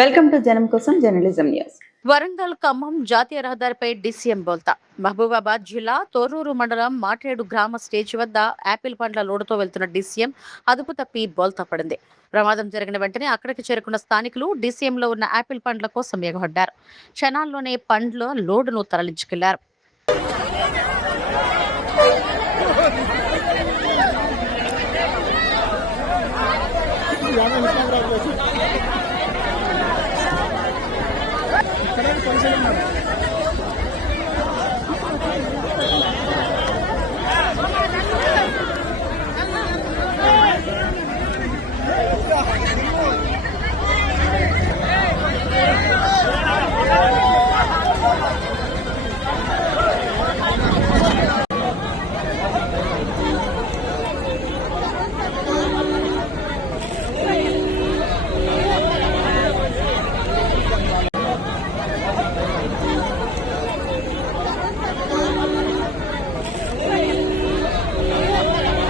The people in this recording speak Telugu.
వెల్కమ్ టు జనం కోసం జర్నలిజం న్యూస్. వరంగల్ ఖమ్మం జాతీయ రహదారిపై డీసీఎం బోల్తా. మహబూబాబాద్ జిల్లా తొర్రూరు మండలం మాట్రేడు గ్రామ స్టేజ్ వద్ద యాపిల్ పండ్ల లోడుతో వెళ్తున్న డీసీఎం అదుపు తప్పి బోల్తా పడింది. ప్రమాదం జరిగిన వెంటనే అక్కడికి చేరుకున్న స్థానికులు డీసీఎంలో ఉన్న యాపిల్ పండ్ల కోసం ఎగబడ్డారు. క్షణాల్లోనే పండ్ల లోడును తరలించుకెళ్లారు. ఇక్కడ